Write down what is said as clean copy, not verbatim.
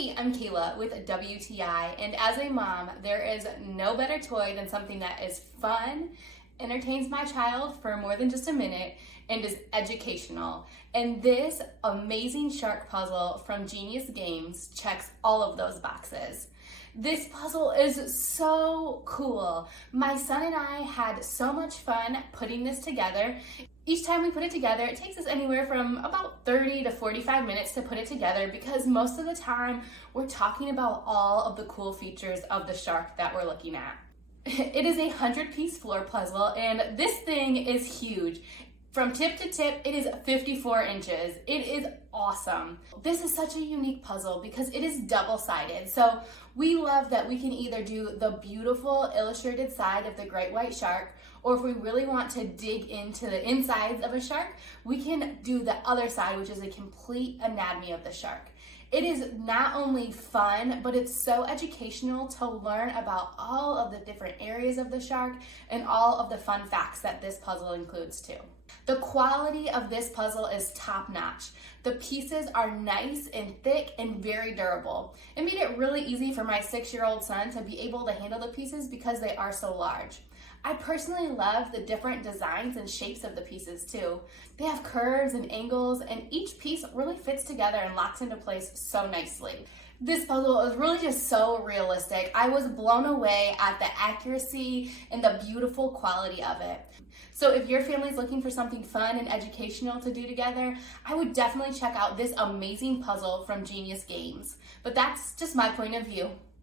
Hey, I'm Kayla with WTI, and as a mom, there is no better toy than something that is fun, entertains my child for more than just a minute, and is educational. And this amazing shark puzzle from Genius Games checks all of those boxes. This puzzle is so cool. My son and I had so much fun putting this together. Each time we put it together, it takes us anywhere from about 30 to 45 minutes to put it together because most of the time we're talking about all of the cool features of the shark that we're looking at. It is a 100-piece floor puzzle, and this thing is huge. From tip to tip, it is 54 inches. It is awesome. This is such a unique puzzle because it is double-sided. So we love that we can either do the beautiful illustrated side of the great white shark, or if we really want to dig into the insides of a shark, we can do the other side, which is a complete anatomy of the shark. It is not only fun, but it's so educational to learn about all of the different areas of the shark and all of the fun facts that this puzzle includes too. The quality of this puzzle is top-notch. The pieces are nice and thick and very durable. It made it really easy for my 6-year-old son to be able to handle the pieces because they are so large. I personally love the different designs and shapes of the pieces too. They have curves and angles, and each piece really fits together and locks into place so nicely. This puzzle is really just so realistic. I was blown away at the accuracy and the beautiful quality of it. So if your family's looking for something fun and educational to do together, I would definitely check out this amazing puzzle from Genius Games. But that's just my point of view.